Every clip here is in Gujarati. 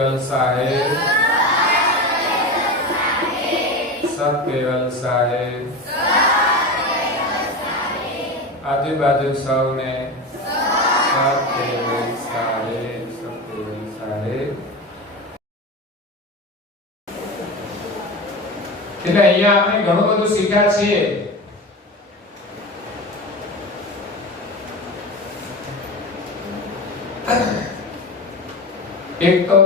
केवल साहेब, सब केवल साहेब, आजू-बाजू सौने सब केवल साहेब, सब केवल साहेब। એટલે અહીંયા આપણે ઘણું બધું શીખ્યા છીએ। એક તો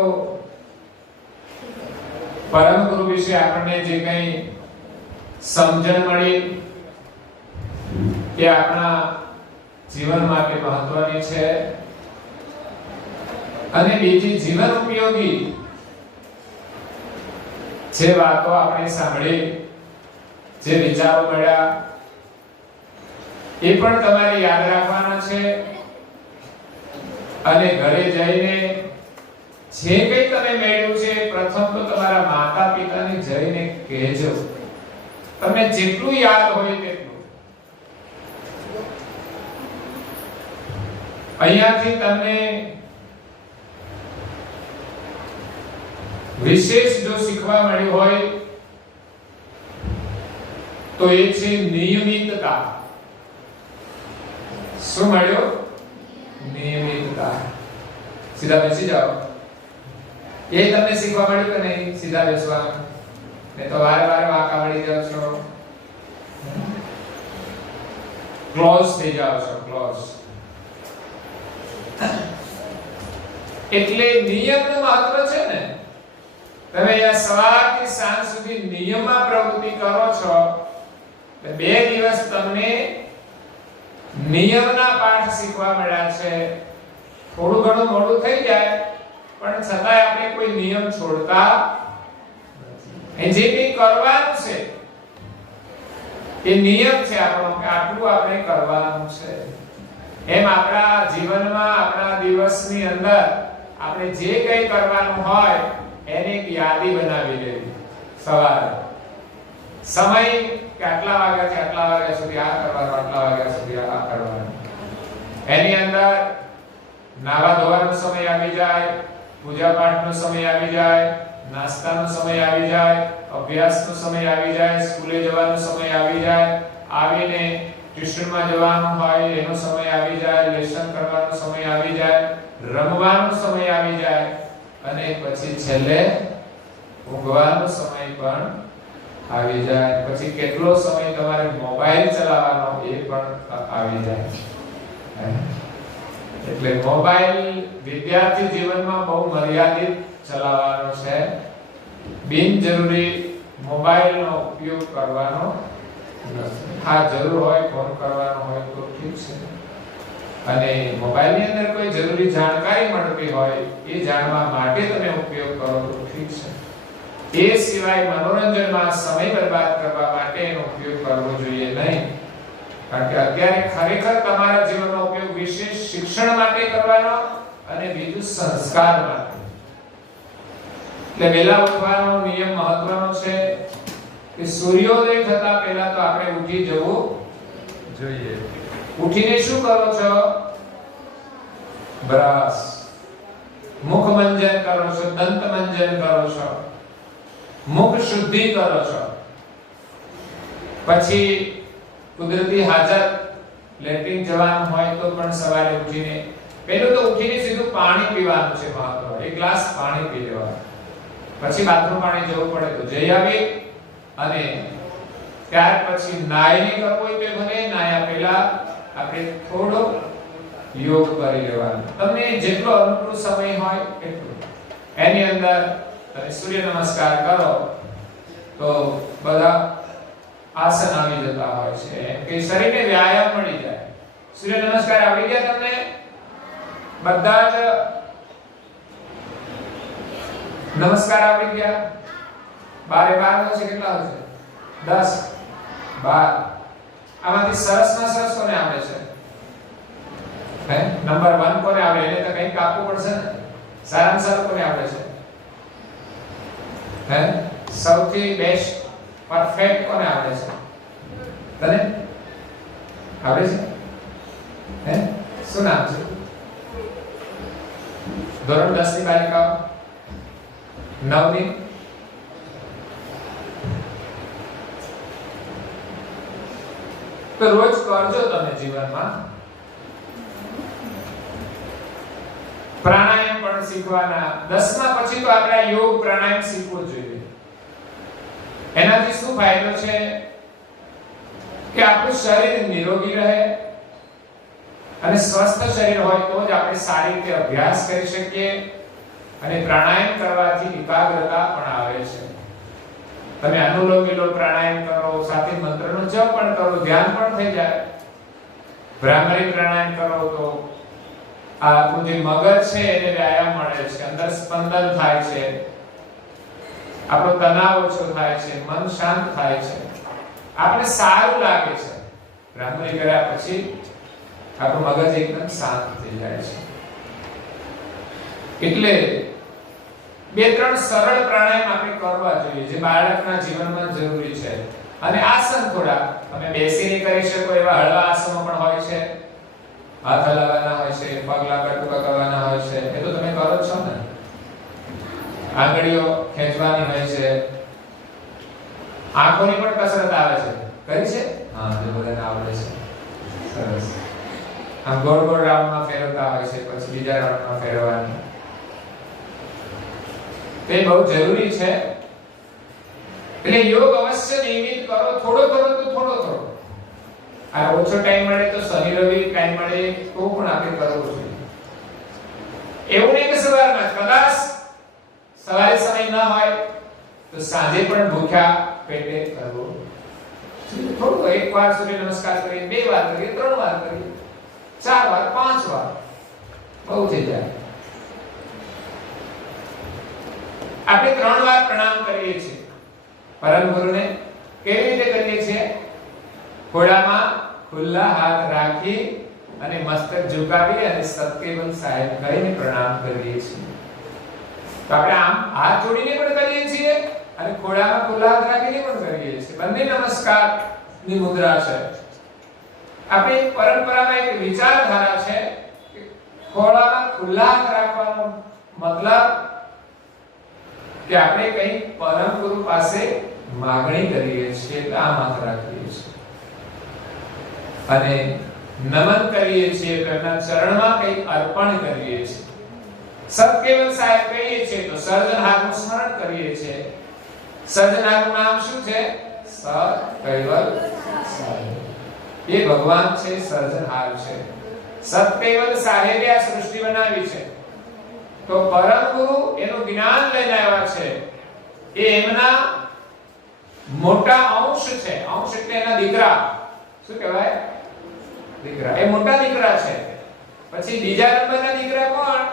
પરમ ગુરુ વિશે આપણને જે કંઈ સમજણ મળી કે આપણા જીવન માટે મહત્વની છે, અને બીજી જીવન ઉપયોગી જે વાતો આપણે સાંભળી, જે વિચારો મળ્યા, એ પણ તમારે યાદ રાખવાના છે। અને ઘરે જઈને જે કંઈ તમે મેળવ્યું છે પ્રથમ તો તમારા માતા પિતાને જઈને કહેજો, તમને જેટલું યાદ હોય તેટલું। અહીંયાથી તમને વિશેષ જો શીખવા મળ્યું હોય તો એ છે નિયમિતતા। શું મળ્યું? નિયમિતતા। સીધા બેસી જાઓ। એ તમને શીખવા મળ્યું કે નહીં? સીધા બેસવાનું, ને તો વારે વારે વાંકા વળી જાવ છો, ક્લોઝ થઈ જાવ છો, ક્લોઝ। એટલે નિયમનું મહત્વ છે ને। તમે આ સવારથી સાંજ સુધી નિયમમાં પ્રવૃત્તિ કરો છો, તો 2 દિવસ તમને નિયમના પાઠ શીખવા મળ્યા છે। થોડું ઘણું મોડું થઈ જાય, પણ છતાંય આપણે કોઈ નિયમ છોડતા નથી। જે કંઈ કરવાનું છે એ નિયમ છે આપણો, કે આટલું આપણે કરવાનું છે। એમ આપણા જીવનમાં, આપણા દિવસની અંદર આપણે જે કંઈ કરવાનું હોય એની એક યાદી બનાવી લેવી। સવારે સમય કે આટલા વાગ્યાથી આટલા વાગ્યા સુધી આ કરવાનું, આટલા વાગ્યા સુધી આ કરવાનું। એની અંદર નાવા ધોવાનો સમય આવી જાય, પૂજા પાઠનો સમય આવી જાય, નાસ્તાનો સમય આવી જાય, અભ્યાસનો સમય આવી જાય, સ્કૂલે જવાનો સમય આવી જાય, આવીને ટ્યુશનમાં જવાનું હોય એનો સમય આવી જાય, લેસન કરવાનો સમય આવી જાય, રમવાનો સમય આવી જાય, અને પછી છેલ્લે ઊંઘવાનો સમય પણ આવી જાય। પછી કેટલો સમય તમારે મોબાઈલ ચલાવવાનો એ પણ આવી જાય। એટલે મોબાઈલ વિદ્યાર્થી જીવનમાં બહુ મર્યાદિત ચલાવવાનો છે। બિનજરૂરી મોબાઈલનો ઉપયોગ કરવાનો નથી। હા, જરૂર હોય, ફોન કરવાનો હોય તો ઠીક છે, અને મોબાઈલની અંદર કોઈ જરૂરી જાણકારી મળતી હોય એ જાણવા માટે તમે ઉપયોગ કરો તો ઠીક છે। એ સિવાય મનોરંજનમાં સમય બરબાદ કરવા માટે એનો ઉપયોગ કરવો જોઈએ નહીં। કારણ કે અત્યારે ખરેખર તમારા જીવનનો ઉપયોગ વિશેષ શિક્ષણ માટે કરવાનો, અને બીજું સંસ્કાર માટે। એટલે વહેલા ઉઠવાનો નિયમ મહત્વનો છે કે સૂર્યોદય થતા પહેલા તો આપણે ઉઠી જવું જોઈએ। ઉઠીને શું કરો છો? બ્રશ, મુખ મંજન કરો છો, દંત મંજન કરો છો, મુખ શુદ્ધિ કરો છો, પછી કુદરતી હાજત લેટ્રિન જવાનું હોય તો પણ સવારે ઉઠીને પહેલું તો ઉઠીને સીધું પાણી પીવાનું છે મહત્વ। 1 ગ્લાસ પાણી પી લેવાનું, પછી બાથરૂમ પાણી જવું પડે તો જઈ આવી, અને ત્યાર પછી નાઈને કરવું હોય તો ભલે, નાયા પહેલા આપણે થોડો યોગ કરી લેવાનો। તમને જેટલો અનુકૂળ સમય હોય એટલું। એની અંદર તમે સૂર્ય નમસ્કાર કરો તો બધા આસન આવી જતા હોય છે, કે શરીરને વ્યાયામ મળી જાય। સૂર્ય નમસ્કાર આવડી ગયા તમને? બધા જ નમસ્કાર આવડી ગયા? 12 હશે, કેટલા હશે? 10, 12। આમાંથી સરસમાં સરસ કોને આવડે છે? હે, નંબર 1 કોને આવડે? એને તો કંઈક આપવું પડશે ને। સારામાં સારું કોને આવડે છે? હે, સૌથી બેસ્ટ પરફેક્ટ કોને આવડે છે? તને આવડે છે? હે, શું નામ છે? ધોરણ 10 ની બાલિકાઓ 9ની તો રોજ કરજો તમે જીવનમાં. પ્રાણાયામ પણ શીખવાના. 10મા પછી તો આપણે યોગ પ્રાણાયામ શીખવું જોઈએ. એનાથી શું ફાયદો છે કે આપણું શરીર નિરોગી રહે અને સ્વસ્થ શરીર હોય તો જ આપણે સારી રીતે અભ્યાસ કરી શકીએ અને પ્રાણાયામ કરવાથી એકાગ્રતા પણ આવે છે. તમે અનુલોમ વિલોમ પ્રાણાયામ કરો, સાથે મંત્રનો જપ પણ કરો, ધ્યાન પણ થઈ જાય. ભ્રામરી પ્રાણાયામ કરો તો આપણું જે મગજ છે એને વ્યાયામ મળે છે, અંદર સ્પંદન થાય છે, આપણો તણાવ ઓછો થાય છે, મન શાંત થાય છે, આપણે સારું લાગે છે. ભ્રામરી કર્યા પછી આપણું મગજ એકદમ શાંત થઈ જાય છે. એટલે 2-3 સરળ પ્રાણાયામ આપણે કરવા જોઈએ જે બાળકના જીવનમાં જરૂરી છે. અને આસન થોડા તમે બેસીને કરી શકો એવા હળવા આસનો પણ હોય છે. હાથ હલાવવાના હોય છે, પગ લાંબા ટૂંકા કરવાના હોય છે, એ તો તમે કરો છો ને. આંગળીઓ ખેંચવાની હોય છે, આંખોની પણ કસરત આવે છે. કરી છે? હા, જે બધાને આવડે છે. સરસ. આમ ગોળ ગોળ રાઉન્ડમાં ફેરવતા હોય છે, પછી બીજા રાઉન્ડમાં ફેરવવાની. તે બહુ જરૂરી છે. એટલે યોગ અવશ્ય નિયમિત કરો. થોડો કરો તો થોડો કરો. આ ઓછો ટાઈમ મળે તો શનિ રવિ ટાઈમ મળે તો પણ આપણે કરવો જોઈએ. એવું નહીં કે સવારમાં કદાચ સવારે સમય ન હોય તો સાંજે પણ ભૂખ્યા પેટે કરવો. થોડું એક વાર સૂર્ય નમસ્કાર કરીએ, 2 વાર કરીએ, 3 વાર કરીએ, 4 વાર, 5 વાર, બહુ થઈ જાય. આપણે 3 વાર પ્રણામ કરીએ છીએ પરમ ગુરુને. કેવી રીતે કરીએ છીએ? ખોળામાં ખુલ્લા હાથ રાખી અને મસ્તક ઝુકાવી અને સત્યવંત સાહેબ કહીને પ્રણામ કરીએ છીએ. તો આપણે આમ હાથ જોડીને પણ કરીએ છીએ અને ખોળામાં ખુલ્લા હાથ રાખીને પણ કરીએ છીએ. બંને નમસ્કારની મુદ્રા છે. આપણી પરંપરામાં એક વિચારધારા છે કે ખોળામાં ખુલ્લા હાથ રાખવાનો મતલબ કે આપણે કંઈ પરમ ગુરુ પાસે માગણી કરીએ છીએ એટલે આમ હાથ રાખીએ છીએ અને નમન કરીએ છીએ, તેમના ચરણમાં કંઈ અર્પણ કરીએ છીએ. સત્કેવલ સાહેબ કહીએ છીએ તો સર્જનહારનું સ્મરણ કરીએ છીએ. સર્જનહારનું નામ શું છે? સત્કેવલ સાહેબ. એ ભગવાન છે, સર્જનહાર છે. સત્કેવલ સાહેબે આ સૃષ્ટિ બનાવી છે. તો પરમ ગુરુ એનું જ્ઞાન લઈને આવ્યા છે. એ એમના મોટા અંશ છે. અંશ એટલે એના દીકરા. શું કહેવાય? દીકરા. એ મોટા દીકરા છે. પછી બીજા નંબરના દીકરા કોણ?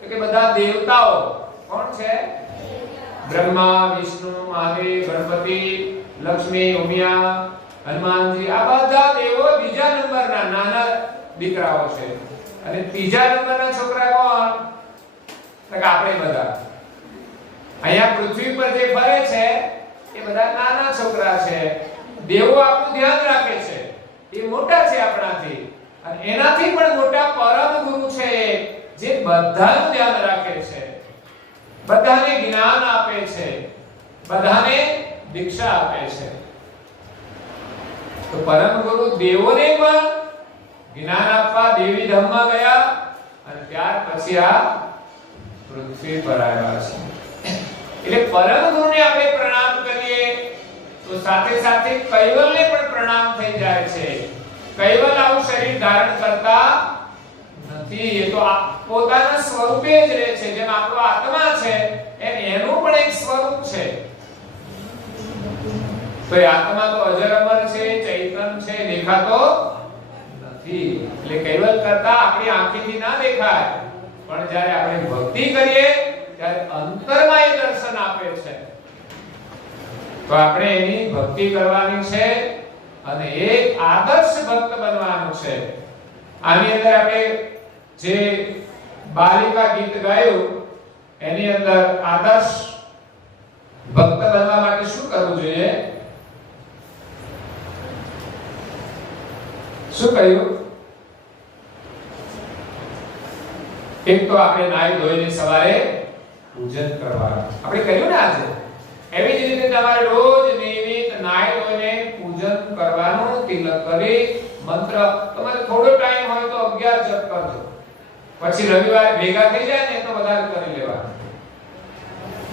તો કે બધા દેવતાઓ. કોણ છે? બ્રહ્મા, વિષ્ણુ, મહાદેવ, ગણપતિ, લક્ષ્મી, ઉમિયા, હનુમાનજી. આ બધા દેવો બીજા નંબરના નાના દીકરાઓ છે. અને ત્રીજા નંબરના છોકરા કોણ? તો કે આપણે બધા. અહીંયા પૃથ્વી પર જે ફરે છે એ બધા નાના છોકરા છે. દેવો આપણું ધ્યાન રાખે છે. એ મોટા છે આપણાથી. અને એનાથી પણ મોટા પરમ ગુરુ છે જે બધાનું ધ્યાન રાખે છે, બધાને જ્ઞાન આપે છે, બધાને દીક્ષા આપે છે. તો પરમ ગુરુ દેવોને પણ જ્ઞાન આપવા દેવી ધામમાં ગયા અને ત્યાર પછી આ પૃથ્વી પર આવ્યા છે. એટલે પરમ ગુરુને આપણે પ્રણામ કરીએ તો સાથે સાથે કૈવલ્યને પણ પ્રણામ થઈ જાય છે. કૈવલ આવું શરીર ધારણ કરતા નથી. એ તો પોતાના સ્વરૂપે જ રહે છે. જેમ આપણો આત્મા છે એમ એનું પણ એક સ્વરૂપ છે. તો એ આત્મા તો અજર અમર છે, ચૈતન્ય છે, દેખાતો નથી. એટલે કૈવલ કરતા આપણી આંખથી ના દેખાય, પણ જ્યારે આપણે ભક્તિ કરીએ ત્યારે અંતરમાં એ દર્શન આપે છે. તો આપણે એની ભક્તિ કરવાની છે અને એક આદર્શ ભક્ત બનવાનું છે. આની અંદર આપણે જે બાલિકા ગીત ગાયું એની અંદર આદર્શ ભક્ત બનવા માટે શું કરવું જોઈએ? શું કહ્યું? એક તો આપણે નાઈ ધોઈને સવારે પૂજન કરવાનું. આપણે કહ્યું ને આજે એવી જ રીતે તમારે રોજ નિયમિત નાઈ ધોઈને પૂજન કરવાનું, તિલક કરી મંત્ર. તમારે થોડો ટાઈમ હોય તો 11 જપ કરજો, પછી રવિવારે ભેગા થઈ જાય ને તો વધારે કરી લેવાનું.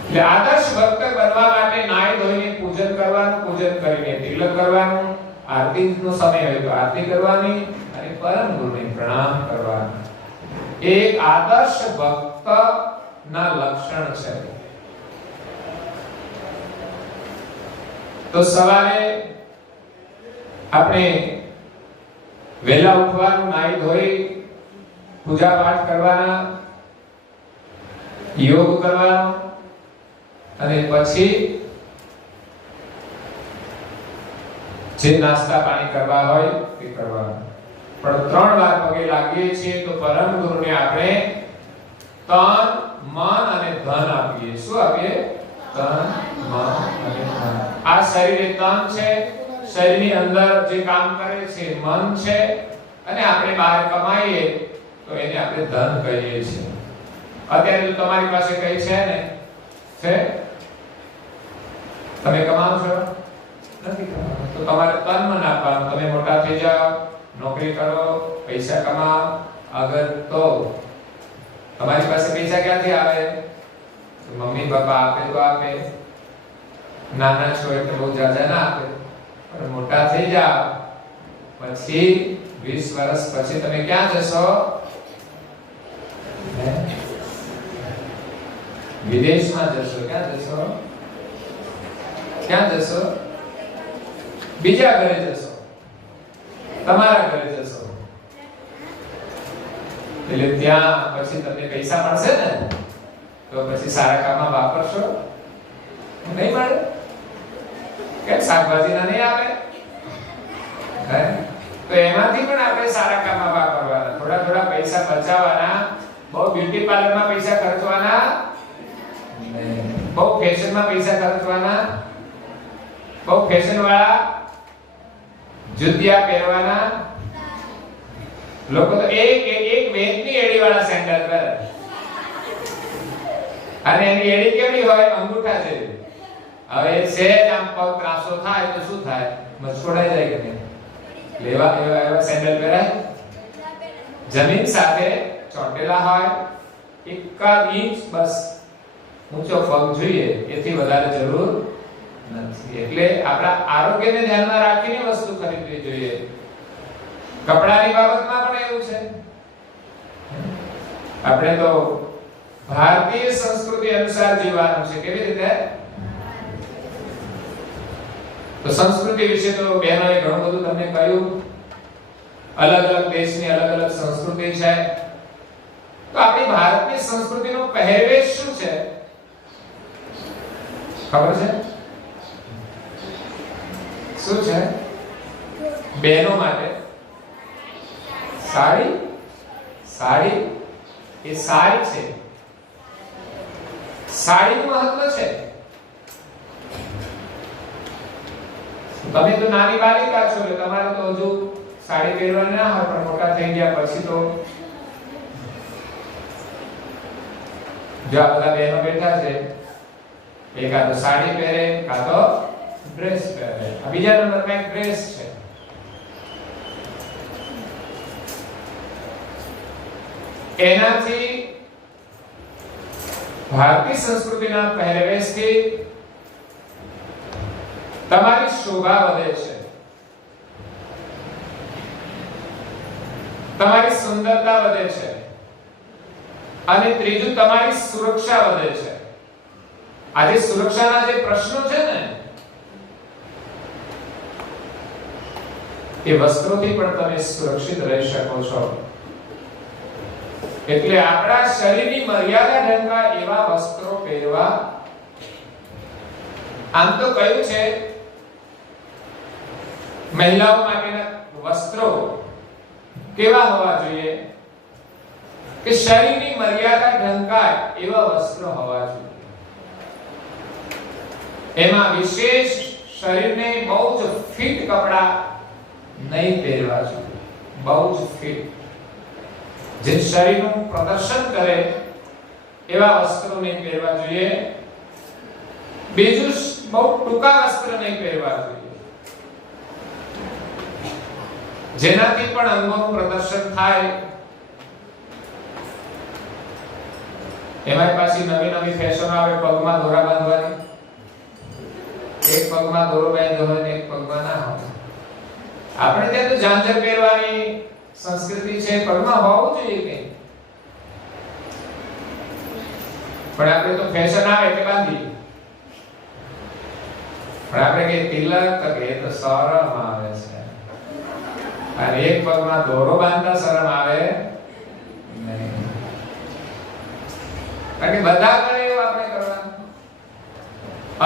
એટલે આદર્શ ભક્ત બનવા માટે નાઈ ધોઈને પૂજન કરવાનું, પૂજન કરીને તિલક કરવાનું, આરતીનો સમય હોય તો આરતી કરવાની અને પરમ ગુરુને પ્રણામ કરવાના. એક આદર્શ ભક્ત ના લક્ષણ છે. તો સવારે આપણે વહેલા ઉઠવાનું, નાઈ ધોઈ પૂજા પાઠ કરવાના, યોગ કરવાનો અને પછી જે નાસ્તા પાણી કરવા હોય તે કરવાનું. પણ 3 વાર પગે લાગીએ છીએ તો પરમ ગુરુને આપણે તન, મન અને ધન આપીએ. શું આપીએ? તન, મન અને ધન. આ શરીર એ તન છે, શરીરની અંદર જે કામ કરે છે મન છે, અને આપણે બહાર કમાઈએ તો એને આપણે ધન કહીએ છીએ. અત્યારે તો તમારી પાસે કઈ છે ને? છે? તમે કમાવો છો? નથી કમાવો તો તમારે તન મન આપવાનું. તમે મોટા થઈ જાઓ, નોકરી કરો, પૈસા કમાઓ, અગર તો તમારી પાસે પૈસા ક્યાંથી આવે? મમ્મી પપ્પા આપે તો આપે, નાના છો એટલે બહુ જાજા ના આપે. પણ મોટા થઈ જાઓ પછી 20 વર્ષ પછી તમે ક્યાં જશો? વિદેશમાં જશો. ક્યાં જશો? ક્યાં જશો? બીજા ઘરે જશો, તમારા ઘરે જશો. એટલે ત્યાં પછી તમને પૈસા મળશે ને તો પછી સારા કામમાં વાપરશો? નહીં મળે. કેમ? શાકભાજીના નહીં આવે? તો એમાંથી પણ આપણે સારા કામમાં વાપરવાના. થોડા થોડા પૈસા બચાવવાના. બહુ બ્યુટી પાર્લરમાં પૈસા ખર્ચવાના નહીં. બહુ ફેશનમાં પૈસા ખર્ચવાના. બહુ ફેશન વાળા જુતિયા પહેરવાના. લોકો તો એક વેચની એડી વાળા સેન્ડલ પહેરે, અને એની એડી કેવી હોય? અંગૂઠા જેવી. હવે સહેજ આમ પગ ત્રાસો થાય તો શું થાય? મચકોડાઈ જાય કે નહીં? લેવા એવા સેન્ડલ પહેરાય? જમીન સાથે ચોંટેલા હોય, 1 ઇંચ બસ ઊંચો પગ જોઈએ, એથી વધારે જરૂર નથી. એટલે આપણા આરોગ્યને ધ્યાનમાં રાખીને વસ્તુ ખરીદવી જોઈએ. કપડાની બાબતમાં પણ એવું છે. આપણે તો ભારતીય સંસ્કૃતિ અનુસાર જીવવાનું છે. કેવી રીતે? તો સંસ્કૃતિ વિશે તો બહેનોએ ઘણું બધું તમને કહ્યું. અલગ અલગ દેશની અલગ અલગ સંસ્કૃતિ છે. તો આપણી ભારતીય સંસ્કૃતિનો પહેરવેશ શું છે ખબર છે? શું છે? બહેનો માટે સાડી. સાડી એ સારી છે. સાડીનું મહત્વ છે. તમે તો નાની બાલિકા છો એટલે તમારે તો હજુ સાડી પહેરવાની ના હોય, પણ મોટા થઈ ગયા પછી તો જો આ બધા બહેનો બેઠા છે, એક આ તો સાડી પહેરે, કાં તો ડ્રેસ પહેરે. આ બીજા નંબરમાં એક ડ્રેસ છે. એનાથી ભારતીય સંસ્કૃતિના પહેરવેશથી તમારી શોભા વધે છે, તમારી સુંદરતા વધે છે, અને ત્રીજું તમારી સુરક્ષા વધે છે. આજે સુરક્ષાના જે પ્રશ્નો છે ને, એ વસ્ત્રોથી પણ તમે સુરક્ષિત રહી શકો છો. એટલે આપણા શરીરની મર્યાદા ઢંકા એવા વસ્ત્રો પહેરવા. આમ તો કહ્યું છે મહિલાઓ માટેના વસ્ત્રો કેવા હોવા જોઈએ કે શરીરની મર્યાદા ઢંકાય એવા વસ્ત્રો હોવા જોઈએ. એમાં વિશેષ શરીરને બહુ જ ફિટ કપડા નહીં પહેરવા જોઈએ. બહુ જ ફિટ, જે શરીરનું પ્રદર્શન કરે એવા વસ્ત્રો નહીં પહેરવા જોઈએ. બીજું બહુ ટૂંકા વસ્ત્ર નહીં પહેરવા જોઈએ, જેનાથી પણ અંગોનું પ્રદર્શન થાય. એમાં પાછી નવી નવી ફેશન આવે, પગમાં દોરા બાંધવાની. એક પગમાં દોરો બાંધ્યો હોય ને એક પગમાં ના હોય. આપણે ત્યાં તો ઝાંઝર પહેરવાની સંસ્કૃતિ છે, પગમાં હોવું જોઈએ કે પણ આપણે તો ફેશન આવે એટલે બાંધી. પણ આપણે કે તિલક તો કે તો શરમ આવે છે, અને એક પગમાં દોરો બાંધતા શરમ આવે નહીં. કારણ કે બધા કરે એવું આપણે કરવાનું.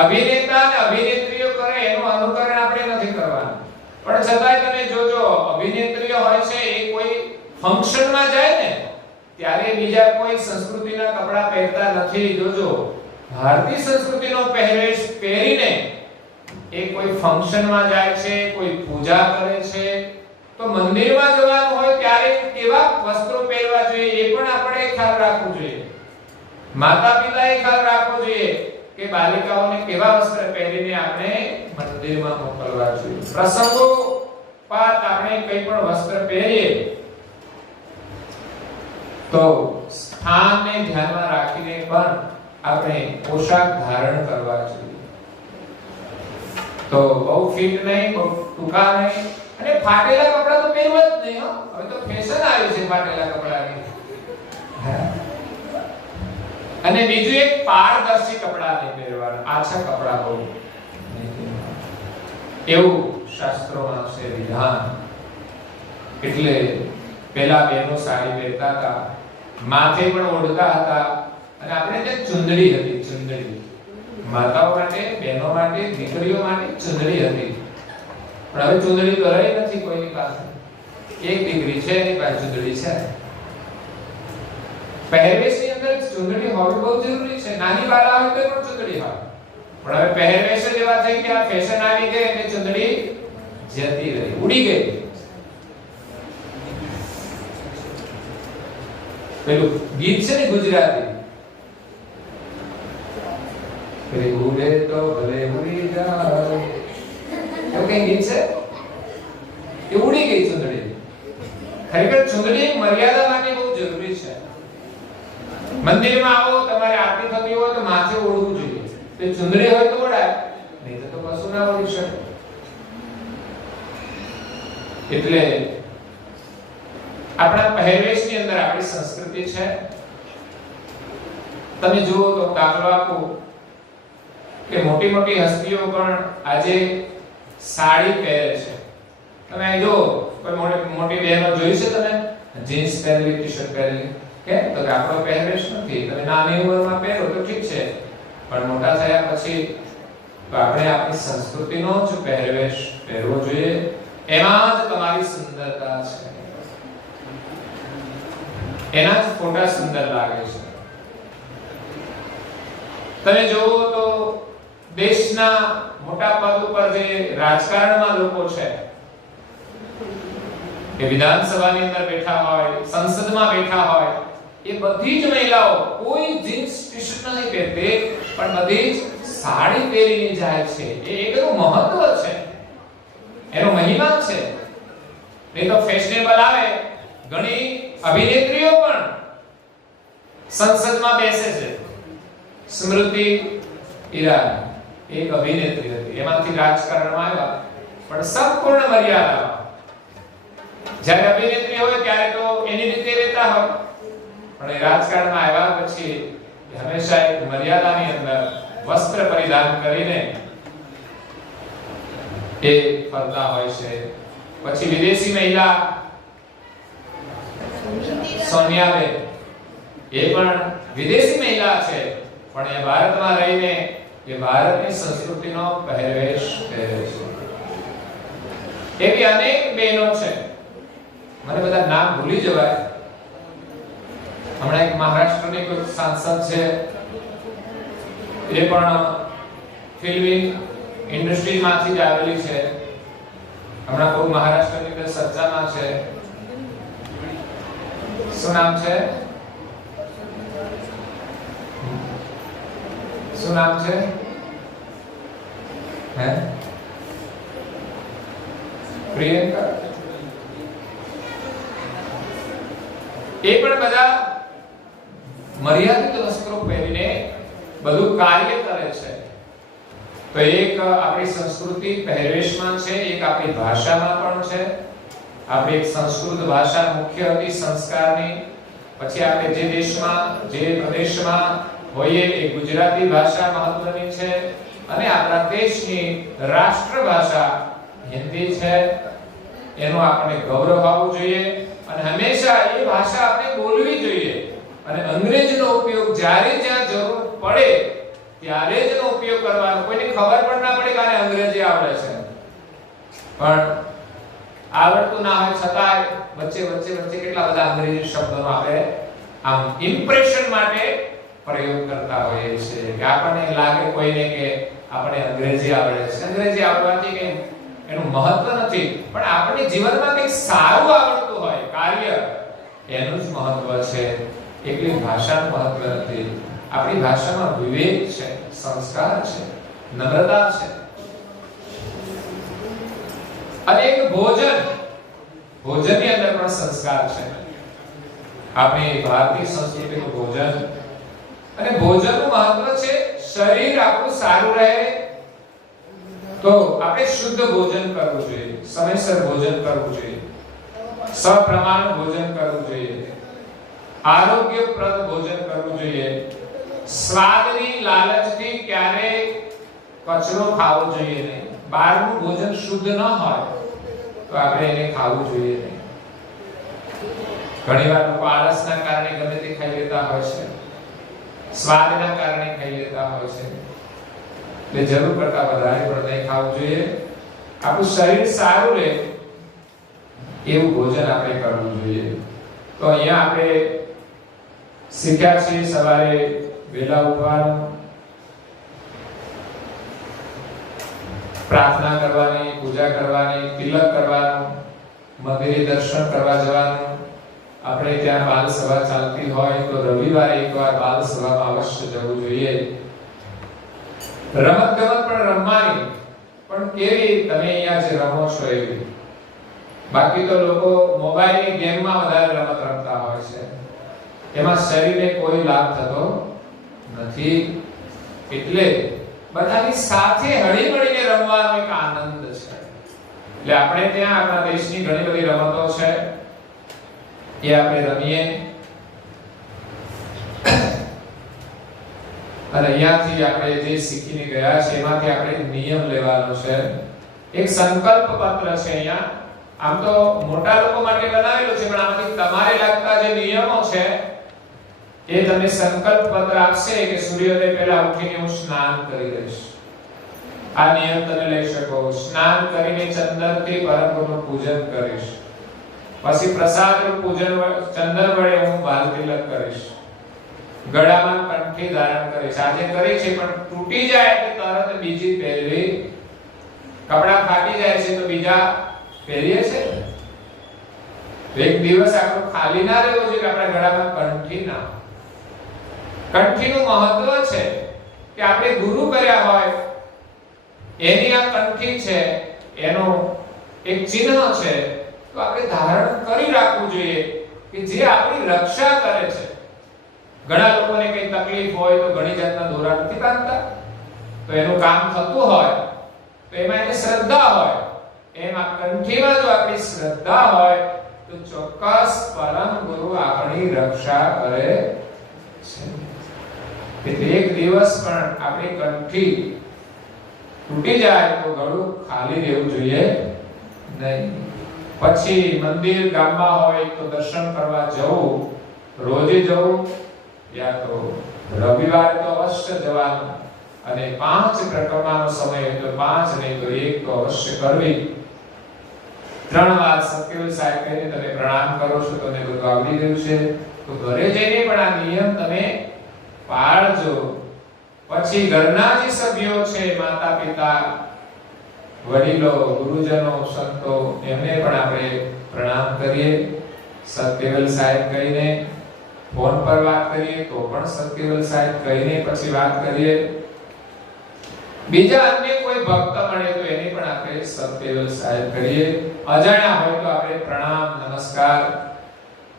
અભિનેતા અને અભિનેત્રીઓ કરે એનું અનુકરણ આપણે નથી કરવાનું. પણ છતાંય તમે જોજો, અભિનેત્રીઓ હોય છે એ કોઈ ફંક્શનમાં જાય ને ત્યારે બીજા કોઈ સંસ્કૃતિના કપડા પહેરતા નથી. જોજો, ભારતીય સંસ્કૃતિનો પહેરવેશ પહેરીને એ કોઈ ફંક્શનમાં જાય છે, કોઈ પૂજા કરે છે, તો મંદિરમાં જવાનું હોય ત્યારે કેવા વસ્ત્રો પહેરવા જોઈએ એ પણ આપણે ખ્યાલ રાખવું જોઈએ. માતા પિતાએ ખ્યાલ રાખવો જોઈએ કે બાલિકાઓને કેવા વસ્ત્ર પહેરીને આપણે મંદિરમાં મોકલવા જોઈએ. પ્રસંગો પાત આપણે કોઈ પણ વસ્ત્ર પહેરીએ તો સ્થાનને ધ્યાનમાં રાખીને પણ આપણે પોશાક ધારણ કરવા જોઈએ. તો બહુ ફિટ નહીં, બહુ ટૂંકા નહીં, અને ફાટેલા કપડા તો પહેરવા જ નહીં. હવે તો ફેશન આવી છે ફાટેલા કપડાની. અને બીજું એક પારદર્શી કપડા નહીં પહેરવાના, આછા કપડા બહુ એવું શાસ્ત્રોમાં છે વિધાન. એટલે પેલા બહેનો સાડી પહેરતા હતા, માથે પણ ઓઢતા હતા, અને આપણે ત્યાં ચુંદડી હતી. ચુંદડી માતાઓ માટે, બહેનો માટે, દીકરીઓ માટે ચુંદડી હતી. પણ હવે ચુંદડી તો રહી નથી કોઈની પાસે. એક દીકરી છે એની પાસે ચુંદડી છે. પહેરવેશની અંદર ચુંદડી હોવી બહુ જરૂરી છે. નાની બાળા હોય તો પણ ચુંદડી હોય, પણ હવે પહેરવેશ જ એવા થઈ ગયા, ફેશન આવી ગઈ એટલે ચુંદડી જતી રહી, ઉડી ગઈ. પેલું ગીત છે ને ગુજરાતી, કે ઉડે તો ભલે ઉડી જાય, એવું કઈ ગીત છે. એ ઉડી ગઈ ચુંદડી. ખરેખર ચુંદડી મર્યાદા માટે બહુ જરૂરી છે. મંદિરમાં આવો, તમારે આરતી થતી હોય તો માથે ઓઢવું જોઈએ. તે ચુંદડી હોય તો ઓઢાય, નહીં તો કશું ના ઓઢી શકે. એટલે આપણા પહેરવેશની અંદર આપણી સંસ્કૃતિ છે. તમે જુઓ તો દાખલો આપો કે મોટી મોટી હસ્તીઓ પણ આજે સાડી પહેરે છે. તમે અહીં જો કોઈ મોટી બહેનો જોઈ છે તમે જીન્સ પહેરેલી, ટી-શર્ટ પહેરેલી? કે તો આપણો પહેરવેશ નથી. તમે નાની ઉંમરમાં પહેરો તો ઠીક છે, પણ મોટા થયા પછી તો આપણે આપણી સંસ્કૃતિનો જ પહેરવેશ પહેરવો જોઈએ. એમાં જ તમારી સુંદરતા છે, એના જ ફોટા સુંદર લાગે છે. તમે જોવો તો દેશના મોટા પદ ઉપર જે રાજકારણમાં લોકો છે, કે વિધાનસભાની અંદર બેઠા હોય, સંસદમાં બેઠા હોય, એ બધી જ મહિલાઓ કોઈ જીન્સ ટી-શર્ટ નહીં પહેરતી, પણ બધી જ સાડી પહેરીને જાય છે. એ એકનું મહત્વ છે, એનો મહિમા છે. નહીં તો ફેશનેબલ આવે, ઘણી અભિનેત્રીઓ પણ સંસદમાં બેસે છે. સ્મૃતિ ઈરાની એક અભિનેત્રી હતી, એમાંથી રાજકારણમાં આવ્યા, પણ સંપૂર્ણ મર્યાદા. જ્યારે અભિનેત્રી હોય ત્યારે તો એની રીતે રહેતા હોય, પણ એ રાજકારણમાં આવ્યા પછી હંમેશા એક મર્યાદાની અંદર વસ્ત્ર પરિધાન કરીને એ ફરતા હોય છે. પછી વિદેશી મહિલા સોનિયાબેન, એ પણ વિદેશી મહિલા છે, પણ એ ભારતમાં રહીને એ ભારતની સંસ્કૃતિનો પહેરવેશ પહેરે છે. એવી અનેક બહેનો છે, મને બધા નામ ભૂલી જવાય. હમણાં એક મહારાષ્ટ્રની કોઈ સાંસદ છે, એ પણ ફિલ્મ ઇન્ડસ્ટ્રીમાંથી જ આવેલી છે. હમણાં કોઈ મહારાષ્ટ્રની અંદર સત્તામાં છે. શું નામ છે? શું નામ છે? હે, પ્રિયંકા. એ પણ બધા મર્યાદિત વસ્ત્રો પહેરીને બધું કાર્ય કરે છે. તો એક આપણી સંસ્કૃતિ પહેરવેશમાં છે, એક આપણી ભાષામાં પણ છે. આપણી એક સંસ્કૃત ભાષા મુખ્ય હતી સંસ્કારની. પછી આપણે જે દેશમાં જે પ્રદેશમાં હોઈએ એ ગુજરાતી ભાષા મહત્વની છે અને આપણા દેશની રાષ્ટ્રભાષા હિન્દી છે. એનો આપણે ગૌરવ આવવું જોઈએ અને હંમેશા એ ભાષા આપણે બોલવી જોઈએ. અને અંગ્રેજીનો ઉપયોગ જ્યારે જ્યાં જરૂર પડે ત્યારે જ એનો ઉપયોગ કરવાનો. કોઈને ખબર પણ ના પડે કે આને અંગ્રેજી આવડે છે, પણ આવડતું ના હોય છતાં વચ્ચે કેટલા બધા અંગ્રેજી શબ્દોનો આપણે આમ ઇમ્પ્રેશન માટે પ્રયોગ કરતા હોઈએ છીએ કે આપણને લાગે કોઈને કે આપણે અંગ્રેજી આવડે છે. અંગ્રેજી આવડવાથી કે એનું મહત્વ નથી, પણ આપણે જીવનમાં કંઈક સારું આવડતું હોય કાર્ય, એનું જ મહત્વ છે. એકલી ભાષાનું મહત્વ નથી. આપણી ભાષામાં વિવેક છે, સંસ્કાર છે, નમ્રતા છે. અને એક ભોજનની અંદર પણ સંસ્કાર છે. આપણી ભારતીય સંસ્કૃતિનું ભોજન અને ભોજનનું મહત્વ છે શરીર આપણું સારું રહે તો આપણે શુદ્ધ ભોજન કરવું જોઈએ, સમયસર ભોજન કરવું જોઈએ, સપ્રમાણ ભોજન કરવું જોઈએ, આરોગ્યપ્રદ ભોજન કરવું જોઈએ. સ્વાદની લાલચથી ક્યારે કચરો ખાવો જોઈએ નહીં. બહારનું ભોજન શુદ્ધ ન હોય તો આપણે એને ખાવું જોઈએ નહીં. ઘણીવાર લોકો આળસના કારણે ગમે તે ખાઈ લેતા હોય છે, સ્વાદના કારણે ખાઈ લેતા હોય છે. એટલે જરૂર કરતા વધારે પણ નહીં ખાવું જોઈએ. આપણું શરીર સારું રહે એવું ભોજન આપણે કરવું જોઈએ. તો અહીંયા આપણે શીખ્યા છીએ સવારે વહેલા ઉઠવાનું, પ્રાર્થના કરવાની, પૂજા કરવાની, તિલક કરવાનું, મંદિરે દર્શન કરવા જવાનું. આપણે ત્યાં બાલ સભા ચાલતી હોય તો રવિવારે એકવાર બાલ સભામાં અવશ્ય જવું જોઈએ. રમત ગમત પણ રમવાની, પણ કેવી તમે અહીંયા જે રમો છો એવી. બાકી તો લોકો મોબાઈલની ગેમમાં વધારે રમત રમતા હોય છે, એમાં શરીરને કોઈ લાભ થતો નથી. એટલે બધાની સાથે હળીમળીને રમવાનો એક આનંદ છે. એટલે આપણે ત્યાં આપણા દેશની ઘણી બધી રમતો છે, એ આપણે રમીએ. અને અહીંયાથી આપણે જે શીખીને ગયા છે એમાંથી આપણે નિયમ લેવાનો છે. એક સંકલ્પ પત્ર છે અહીંયા. આમ તો મોટા લોકો માટે બનાવેલું છે, પણ આમાંથી તમારે લાગતા જે નિયમો છે એ તમને સંકલ્પ પત્ર આપશે કે સૂર્યોદય પહેલા ઉઠીને હું સ્નાન કરી લઈશ. આ નિયમ તમે લઈ શકો. સ્નાન કરીને ચંદનથી પરમ ગુરુનું પૂજન કરીશ. પછી પ્રસાદનું પૂજન ચંદન વડે હું બાલ તિલક કરીશ. ગળામાં કંઠી ધારણ કરીશ. આજે કરી છે પણ તૂટી જાય એટલે તરત બીજી પહેરવી. કપડા ફાટી જાય છે તો બીજા પહેરીએ છે. એક દિવસ આપણો ખાલી ના રહેવો જોઈએ કે આપણા ગળામાં કંઠી ના. કંઠીનું મહત્વ છે કે આપણે ગુરુ કર્યા હોય એની આ કંઠી છે, એનો એક ચિહ્ન છે, તો આપણે ધારણ કરી રાખવું જોઈએ કે જે આપણી રક્ષા કરે છે. ઘણા લોકોને કઈ તકલીફ હોય તો ઘણી જાતના દોરા નથી બાંધતા, તો એનું કામ થતું હોય તો એમાં એને શ્રદ્ધા હોય. એમ આ કંઠીમાં જો આપણી શ્રદ્ધા હોય તો ચોક્કસ પરમ ગુરુ આપણી રક્ષા કરે છે. એટલે એક દિવસ પણ આપણી કંઠી તૂટી જાય તો ગળું ખાલી રહેવું જોઈએ નહીં. પછી મંદિર ગામમાં હોય તો દર્શન કરવા જવું, રોજે જવું યા તો રવિવારે તો અવશ્ય જવાનું. અને 5 પ્રકરણનો સમય હોય તો 5 નહીં તો 1 તો અવશ્ય કરવી. 3 વાર સત્યવેલ સાહેબ કહીને તમે પ્રણામ કરો છો, તમને બધું આવડી ગયું છે તો ઘરે જઈને પણ આ નિયમ તમે પાળજો. પછી ઘરના જે સભ્યો છે, માતા પિતા, વડીલો, ગુરુજનો, સંતો, એમને પણ આપણે પ્રણામ કરીએ. સત્યવેલ સાહેબ કહીને ફોન પર વાત કરીએ તો પણ સત્યવેલ સાહેબ કહીને પછી વાત કરીએ. બીજા અન્ય કોઈ ભક્ત મળે તો એની પણ આપણે સત્ય સહાય કરીએ. અજાણ્યા હોય તો આપણે પ્રણામ નમસ્કાર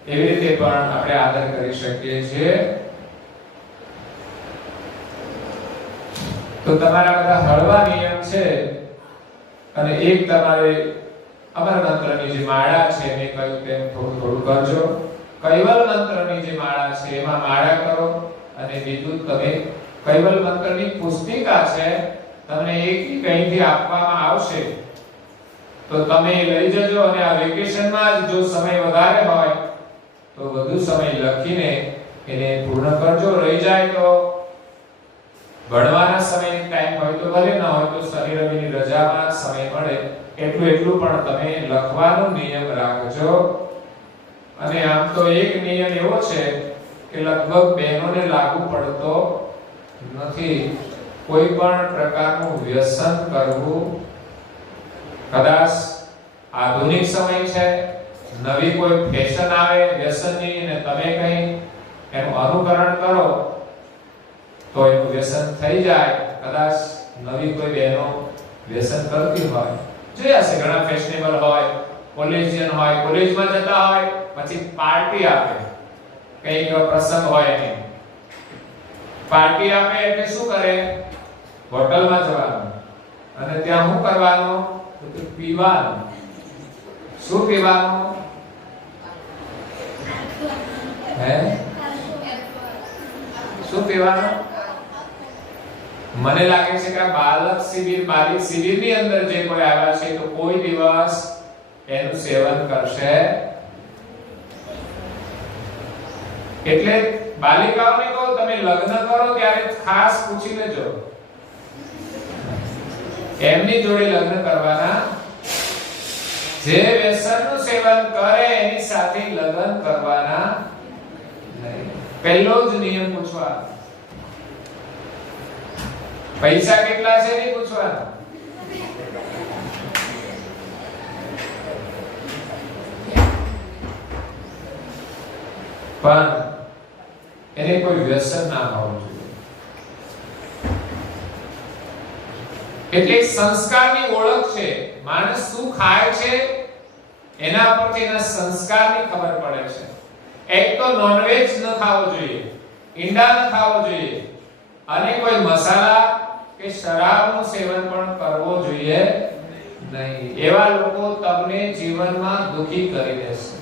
એવી રીતે પણ આપણે આદર કરી શકીએ છીએ. તો તમારા બધા હળવા નિયમ છે અને એક તમારે અમર મંત્રની જે માળા છે મેં કહ્યું તેમ થોડું થોડું કરજો. કૈવલ મંત્રની જે માળા છે એમાં માળા કરો અને બીજું તમે કૈવલ મંત્રની પુસ્તિકા છે તમને એક કઈથી આપવામાં આવશે તો તમે લઈ જજો અને આ વેકેશનમાં જ જો સમય વધારે હોય તો વધુ સમય લખીને એને પૂર્ણ કરજો. રહી જાય તો ભણવાના સમયની ટાઈમ હોય તો ભલે ન હોય તો શનિ રવિની રજામાં સમય મળે એટલું પણ તમે લખવાનો નિયમ રાખજો. અને આમ તો એક નિયમ એવો છે કે લગભગ બહેનોને લાગુ પડતો નથી. કોઈ પણ પ્રકારનું વ્યસન કરવું, કદાચ આધુનિક સમય છે, નવી કોઈ ફેશન આવે વ્યસનની અને તમે કઈ એનું અનુકરણ કરો તો એનું વ્યસન થઈ જાય. કદાચ નવી કોઈ બહેનો વ્યસન કરતી હોય, જોયા છે ઘણા ફેશનેબલ હોય, કોલેજિયન હોય, કોલેજમાં જતા હોય પછી પાર્ટી આપે, કઈક પ્રસંગ હોય એની પાર્ટી આપે એટલે શું કરે, હોટલમાં જવાનું અને ત્યાં શું કરવાનું, તો પીવાનું. શું પીવાનું? હે શું પીવાનું? મને લાગે છે કે બાલિક શિબિરની અંદર જે કોઈ આવ્યા છે તો કોઈ દિવસ એનું સેવન કરશે. એટલે બાલિકાઓને કહો તમે લગ્ન કરો ત્યારે ખાસ પૂછી લેજો એમની જોડે લગ્ન કરવાના. જે વ્યસનનું સેવન કરે એની સાથે લગ્ન કરવાના નહીં. પહેલો જ નિયમ પૂછવાનો. પૈસા કેટલા છે નહીં પૂછવાનું. પણ એને કોઈ વ્યસન ના હોવું જોઈએ. એટલે સંસ્કારની ઓળખ છે. માણસ શું ખાય છે એના પરથી એના સંસ્કારની ખબર પડે છે. એક તો નોનવેજ ન ખાવો જોઈએ, ઈંડા ન ખાવો જોઈએ અને કોઈ મસાલા કે શરાબનું સેવન પણ કરવો જોઈએ નહીં. એવા લોકો તમને જીવનમાં દુખી કરી દેશે.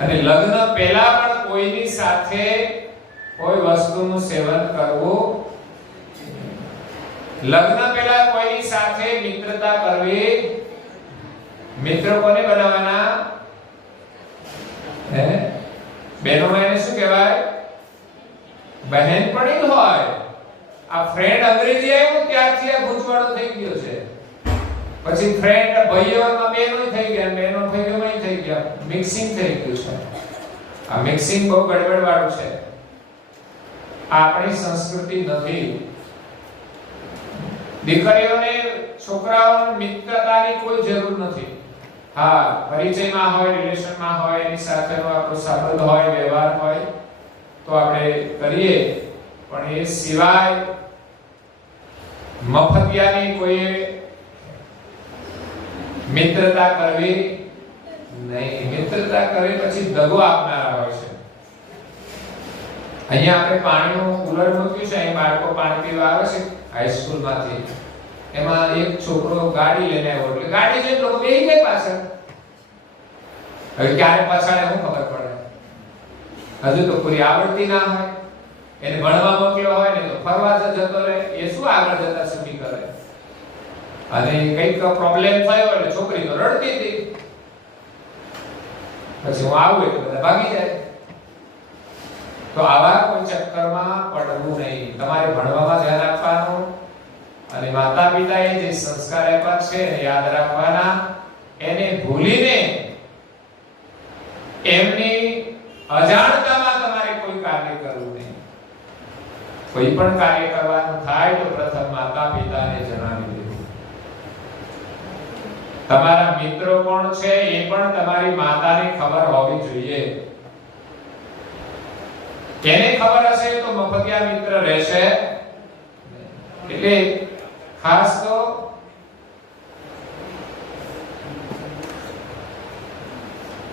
અને લગ્ન પહેલા પણ કોઈની સાથે કોઈ વસ્તુનું સેવન કરવું, લગ્ન પહેલા કોઈની સાથે મિત્રતા કરવી. મિત્ર કોને બનાવવાના? બહેનોમાં એને શું કહેવાય? બહેનપણી હોય. આ ફ્રેન્ડ અંગ્રેજી આવ્યું ત્યારથી આ ગુંચવાડો થઈ ગયો છે. પછી ફ્રેન્ડ ભાઈઓમાં બહેનો થઈ ગયા, બહેનો ભાઈઓમાં થઈ ગયા, મિક્સિંગ થઈ ગયું છે. આ મિક્સિંગ બહુ ગડબડ વાળું છે. આપણી સંસ્કૃતિ નથી. દીકરીઓને છોકરાઓની મિત્રતાની કોઈ જરૂર નથી. હા, પરિચયમાં હોય, રિલેશનમાં હોય, એની સાથેનો આપણો સંબંધ હોય, વ્યવહાર હોય તો આપણે કરીએ. પણ એ સિવાય મફતિયાની કોઈ મિત્રતા કરવી નહીં. મિત્રતા કરે પછી દગો આપનારા હોય છે. અહીંયા આપણે પાણીનું કુલર મૂક્યું છે, અહીં બાળકો પાણી પીવા આવે છે હાઈસ્કૂલમાંથી. એમાં એક છોકરો ગાડી લઈને આવ્યો એટલે ગાડી જે લોકો બેહી જાય પાછળ. હવે ક્યારે પાછળ શું ખબર પડે? હજુ તો પૂરી આવડતી ના હોય, એને ભણવા મોકલ્યો હોય ને તો ફરવા જતો રહે. એ શું આગળ જતા સુધી કરે? અને કઈક પ્રોબ્લેમ થયો એટલે છોકરી તો રડતી હતી. પછી હું આવું એટલે બધા ભાગી જાય. તો આવા કોઈ ચક્કરમાં પડવું નહીં. તમારે ભણવામાં ધ્યાન આપવાનું અને માતા પિતાએ જે સંસ્કાર આપ્યા છે એને યાદ રાખવાના. એને ભૂલીને એમની અજાણતામાં તમારે કોઈ કાર્ય કરવું નહીં. કોઈ પણ કાર્ય કરવાનું થાય તો પ્રથમ માતા પિતાને જણાવી દેવું. તમારા મિત્રો કોણ છે એ પણ તમારી માતાને ખબર હોવી જોઈએ. એને ખબર હશે તો મફતિયા મિત્ર રહેશે એટલે ખાસ તો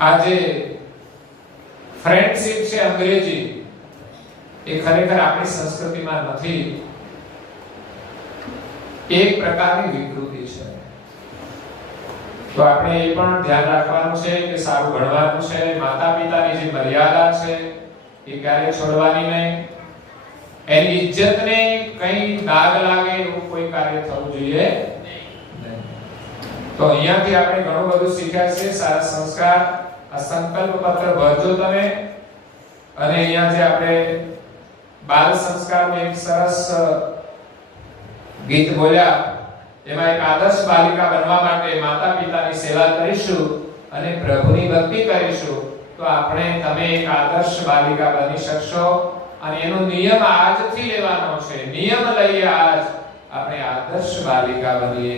આજે ફ્રેન્ડશિપ છે અંગ્રેજી એ ખરેખર આપણી સંસ્કૃતિમાં નથી, એક પ્રકારની વિકૃતિ છે. તો આપણે એ પણ ધ્યાન રાખવાનું છે કે સારું ભણવાનું છે, માતા પિતાની જે મર્યાદા છે એ ક્યારે છોડવાની નહીં, એની ઇજ્જતને કઈ દાગ લાગે એવું કોઈ કાર્ય થવું જોઈએ નહીં. તો અહીંયાથી આપણે ઘણું બધું શીખ્યા છે, સારા સંસ્કાર. આ સંકલ્પ પત્ર ભરજો તમે. અને અહીંયા જે આપણે બાલ સંસ્કારનું એક સરસ ગીત બોલ્યા, એમાં એક આદર્શ બાલિકા બનવા માટે માતા પિતાની સેવા કરીશું અને પ્રભુની ભક્તિ કરીશું તો આપણે તમે એક આદર્શ બાલિકા બની શકશો. અને એનો નિયમ આજથી લેવાનો છે. નિયમ લઈએ આજ, આપણે આદર્શ બાલિકા બનીએ.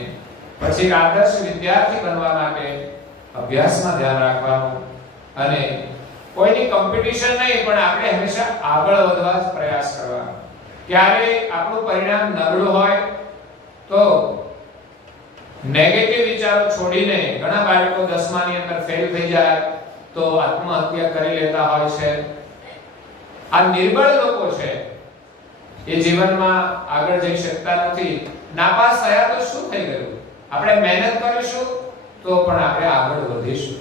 પછી એક આદર્શ વિદ્યાર્થી બનવા માટે અભ્યાસમાં ધ્યાન રાખવાનું અને કોઈની કોમ્પિટિશન નહીં, પણ આપણે હંમેશા આગળ વધવા જ પ્રયાસ કરવાનો. ક્યારે આપણું પરિણામ નબળું હોય તો નેગેટિવ વિચારો છોડીને, ઘણા બાળકો 10મા ની અંદર ફેલ થઈ જાય તો આત્મહત્યા કરી લેતા હોય છે. આ નિર્બળ લોકો છે, એ જીવનમાં આગળ જઈ શકતા નથી. નાપાસ થયા તો શું થઈ ગયું? આપણે મહેનત કરીશું તો પણ આપણે આગળ વધીશું.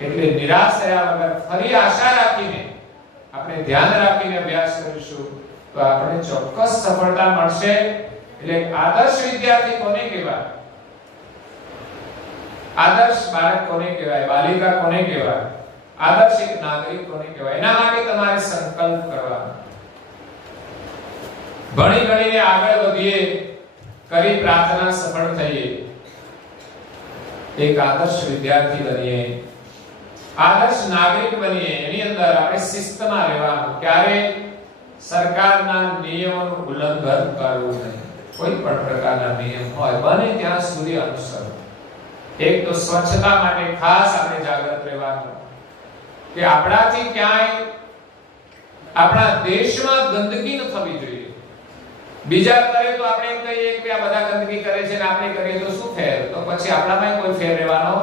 એટલે નિરાશ થયા વગર ફરી આશા રાખીને, આપણે ધ્યાન રાખીને અભ્યાસ કરીશું તો આપણે ચોક્કસ સફળતા મળશે. એટલે આદર્શ વિદ્યાર્થી કોને કહેવાય? આદર્શ બાળક કોને કહેવાય? બાલિકા કોને કહેવાય? આદર્શ એક નાગરિક કોને કહેવાય? એના માટે તમારે સંકલ્પ કરવાનો. ભણી ગણીને આગળ વધીએ, કરી પ્રાર્થના સફળ થઈએ, એક આદર્શ વિદ્યાર્થી બનીએ, આદર્શ નાગરિક બનીએ. એની અંદર આપણે શિસ્તમાં રહેવાનું. ક્યારે સરકારના નિયમોનું ઉલ્લંઘન કરવું નહીં. કોઈ પણ પ્રકારના નિયમ હોય બને ત્યાં સુધી અનુસરવું. એક તો સ્વચ્છતા માટે ખાસ આપણે જાગૃત રહેવાનું કે આપણાથી ક્યાંય આપણા દેશમાં ગંદકી ન થવી જોઈએ. બીજા કરે તો આપણે એમ કહીએ કે આ બધા ગંદકી કરે છે ને આપણે કરીએ તો શું ફેર? તો પછી આપણામાં કોઈ ફેર રહેવાનો.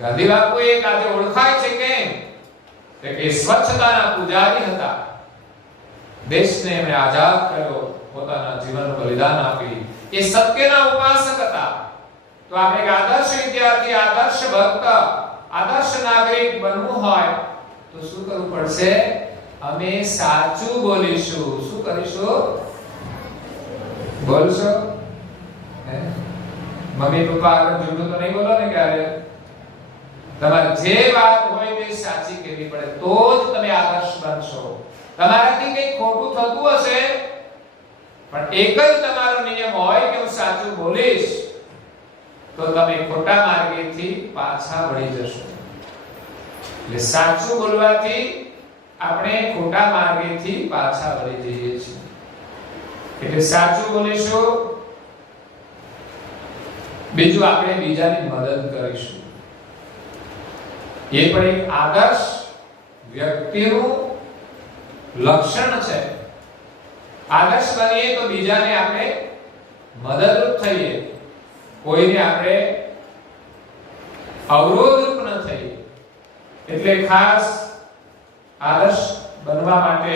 ગાંધી બાપુ એક આજે ઓળખાય છે કેમ? કે સ્વચ્છતાના પૂજારી હતા. દેશને એમણે આઝાદ કર્યો, પોતાના જીવનનું બલિદાન આપી. એ સત્યના ઉપાસક હતા. તો આપણે એક આદર્શ વિદ્યાર્થી, આદર્શ ભક્ત, આદર્શ નાગરિક બનવું હોય તો શું કરવું પડશે? અમે સાચું બોલીશું. શું કરીશું? બોલશો? મમ્મી પપ્પા આગળ જૂઠું તો નહીં બોલો ને ક્યારે? તમારે જે વાત હોય તે સાચી કહેવી પડે તો જ તમે આદર્શ બનશો. તમારાથી કંઈ ખોટું થતું હશે પણ એક જ તમારો નિયમ હોય કે હું સાચું બોલીશ તો તમે ખોટા માર્ગેથી પાછા વળી જશો. એટલે સાચું બોલવાથી આપણે ખોટા માર્ગેથી પાછા વળી જઈએ છીએ. એટલે સાચું બોલીશું. બીજું આપણે બીજાની મદદ કરીશું. એ પણ એક આદર્શ વ્યક્તિનું લક્ષણ છે. આદર્શ બનીએ તો બીજાને આપણે મદદરૂપ થઈએ, કોઈને આપણે અવરોધરૂપ ન થઈએ. એટલે ખાસ આદર્શ બનવા માટે,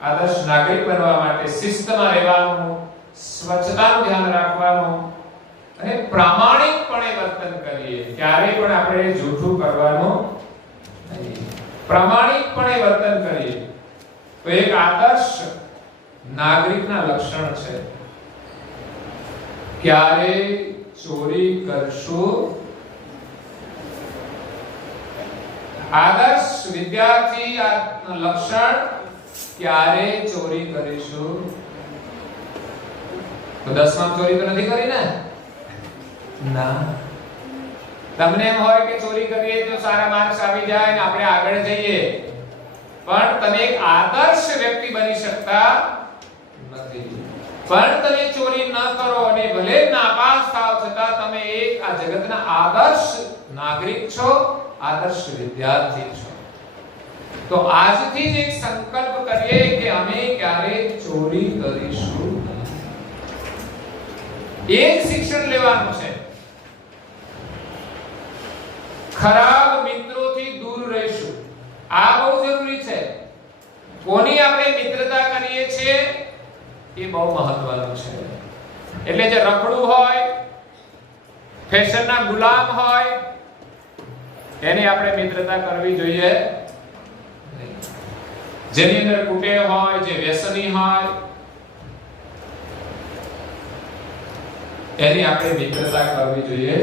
આદર્શ નાગરિક બનવા માટે શિસ્તમાં રહેવાનું, સ્વચ્છતાનું ધ્યાન રાખવાનું અને પ્રામાણિકપણે વર્તન કરીએ. ક્યારેય પણ આપણે જૂઠું કરવાનું નહીં. પ્રામાણિકપણે વર્તન કરીએ તો એક આદર્શ નાગરિકના લક્ષણ છે. ક્યારે ચોરી કરશું? આદર્શ વિદ્યાર્થી લક્ષણ ક્યારે ચોરી કરીશું? તો 10માં ચોરી તો નથી કરી ને? ના. તમને એમ હોય કે ચોરી કરીએ તો સારા માર્ક્સ આવી જાય ને આપણે આગળ જઈએ, પણ તમે એક આદર્શ વ્યક્તિ બની શકતા નથી. પણ તમે ચોરી ન કરો અને ભલે નાપાસ થાવ છતાં તમે એક આ જગતના આદર્શ નાગરિક છો, આદર્શ વિદ્યાર્થી છો. તો આજથી જ એક સંકલ્પ કરીએ કે અમે ક્યારે ચોરી કરીશું નહીં. એ જ શિક્ષણ લેવાનું છે. ખરાબ મિત્રોથી દૂર રહીશું. આ બહુ જરૂરી છે. કોની આપણે મિત્રતા કરીએ છીએ એ બહુ મહત્વનું છે. એટલે જે રખડું હોય, ફેશનના ગુલામ હોય, એની આપણે મિત્રતા કરવી જોઈએ. જેની અંદર કુટેવ હોય, જે વ્યસની હોય, એની આપણે મિત્રતા કરવી જોઈએ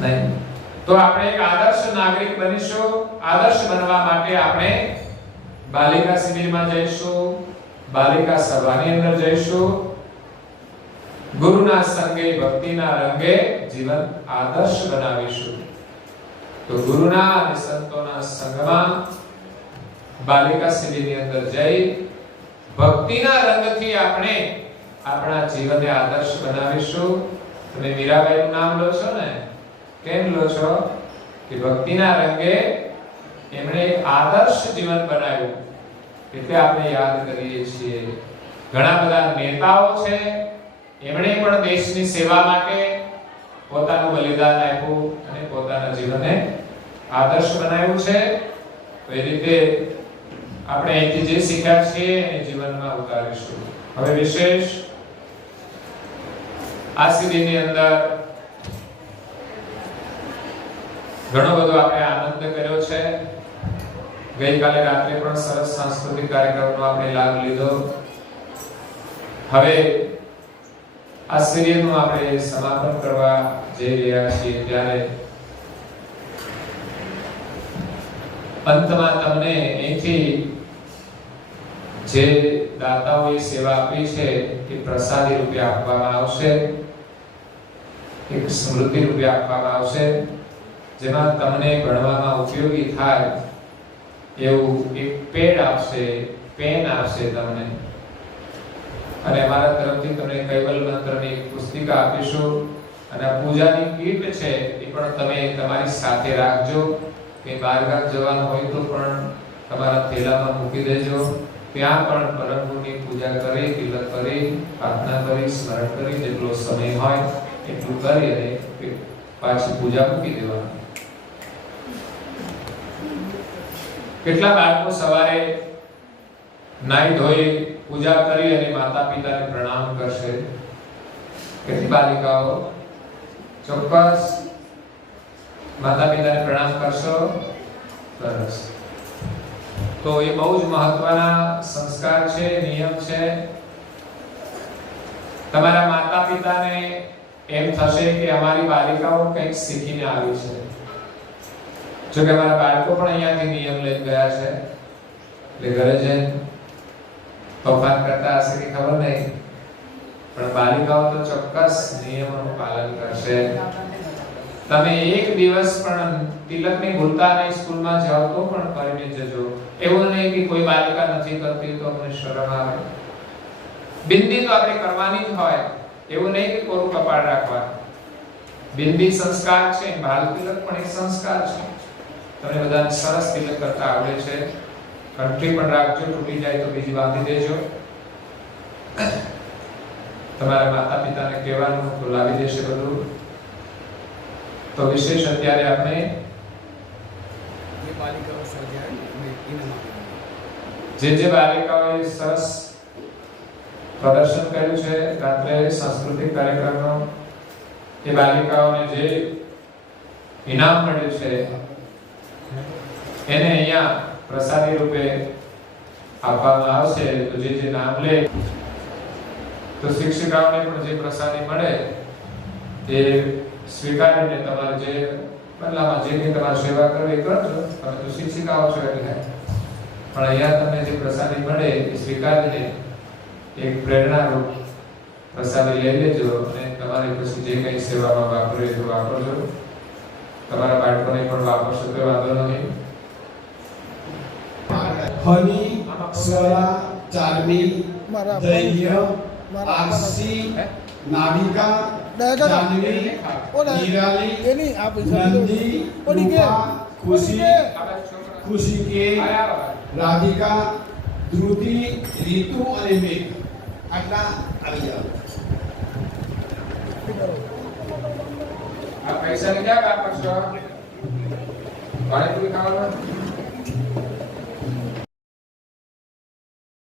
નહીં. તો આપણે એક આદર્શ નાગરિક બનીશું. આદર્શ બનવા માટે આપણે બાલિકા શિબિરમાં જઈશું, બાલિકા સભાની અંદર જઈશું, ગુરુના સંગે ભક્તિના રંગે જીવન આદર્શ બનાવીશું. તો ગુરુના અને સંતોના સંગમાં બાલિકા શિબિરની અંદર જઈ ભક્તિના રંગથી આપણે આપણા જીવનને આદર્શ બનાવીશું. તમે મીરાબાઈનું નામ લો છો ને, કેમ લો છો? કે ભક્તિના રંગે એમણે એક આદર્શ જીવન બનાવ્યું એટલે આપણે યાદ કરીએ છીએ. ઘણા બધા નેતાઓ છે, એમણે પણ દેશની સેવા માટે પોતાનું બલિદાન આપ્યું અને પોતાના જીવનને આદર્શ બનાવ્યું છે. તો એ રીતે આપણે અહીંથી જે શીખ્યા છીએ એ જીવનમાં ઉતારીશું. હવે વિશેષ આ શિબિરની અંદર ઘણો બધો આપણે આનંદ કર્યો છે. ગઈકાલે રાત્રે પણ સરસ સાંસ્કૃતિક કાર્યક્રમનો આપણે લાભ લીધો. હવે આ શિબિરનું આપણે સમાપન કરવા જઈ રહ્યા છીએ ત્યારે અંતમાં તમને અહીંથી જે દાતાઓએ સેવા આપી છે એ પ્રસાદી રૂપે આપવામાં આવશે, એક સ્મૃતિ રૂપે આપવામાં આવશે, જેમાં તમને ભણવામાં ઉપયોગી થાય એવું એક પેડ આપશે, પેન આપશે તમને. અને અમારા તરફથી તમને કૈવલ મંત્રની એક પુસ્તિકા આપીશું. અને આ પૂજાની કીટ છે એ પણ તમે તમારી સાથે રાખજો. કે બહારગામ જવાનું હોય તો પણ તમારા થેલામાં મૂકી દેજો. ત્યાં પણ પરમ ગુરુની પૂજા કરી, તિલક કરી, પ્રાર્થના કરી, સ્મરણ કરી, જેટલો સમય હોય એટલું કરી અને પાછી પૂજા મૂકી દેવાની. કેટલા બાળકો સવારે નાઈ ધોઈ પૂજા કરી અને માતા પિતાને પ્રણામ કરશે? કેટલી બાલિકાઓ ચોક્કસ માતા પિતાને પ્રણામ કરશો? સરસ. તો એ બહુ જ મહત્વના સંસ્કાર છે, નિયમ છે. તમારા માતા પિતાને એમ થશે કે અમારી બાલિકાઓ કંઈક શીખીને આવી છે. જો કે અમારા બાળકો પણ અહીંયાથી નિયમ લઈ ગયા છે, એટલે ઘરે જઈને તોફાન કરતા હશે કે ખબર નહીં, પણ બાલિકાઓ તો ચોક્કસ નિયમોનું પાલન કરશે. તમે એક દિવસ પણ તિલક નહીં ભૂલતા નહીં, સ્કૂલમાં જાઓ તો પણ કરીને જજો. એવું નહીં કે કોઈ બાલિકા નથી કરતી તો અમને શરમ આવે. બિંદી તો આપણે કરવાની જ હોય, એવું નહીં કે કોરું કપાળ રાખવાનું. બિંદી સંસ્કાર છે, બાલ તિલક પણ એક સંસ્કાર છે. તમને બધાને સરસ તિલક કરતા આવડે છે. કંઠી પણ રાખજો, તૂટી જાય તો બીજી બાંધી દેજો. તમારા માતા પિતાને કહેવાનું તો લાવી દેશે બધું. તો વિશેષ અત્યારે આપણે જે બાલિકાઓએ સરસ પ્રદર્શન કર્યું છે રાત્રે સાંસ્કૃતિક કાર્યક્રમનો, એ બાલિકાઓને જે ઇનામ મળ્યું છે એને અહીંયા પ્રસાદી રૂપે આપવામાં આવશે. તો જે નામ લે તો શિક્ષિકાઓને પણ જે પ્રસાદી મળે એ સ્વીકારીને તમારે જે બદલામાં જે કંઈ તમારે સેવા કરવી કરજો. તમે તો શિક્ષિકાઓ છો એટલે. પણ અહીંયા તમને જે પ્રસાદી મળે એ સ્વીકારીને એક પ્રેરણારૂપ પ્રસાદી લઈ લેજો અને તમારે પછી જે કંઈ સેવામાં વાપરવી તો વાપરજો. તમારા બાળકોને પણ વાપરશો તો વાંધો નહીં. હની, સ્વરા, ચાર્મી, દૈન્ય, આરસી, નાવિકા, જાનવી, હીરાલી, નંદી, રૂપા, ખુશી, ખુશી, રાધિકા, ધ્રુતિ, રીતુ અને મેઘ. આટલા આવી જાવ. આ પૈસા ને ક્યાં વાપરશો? પાણીપુરી ખાવાના?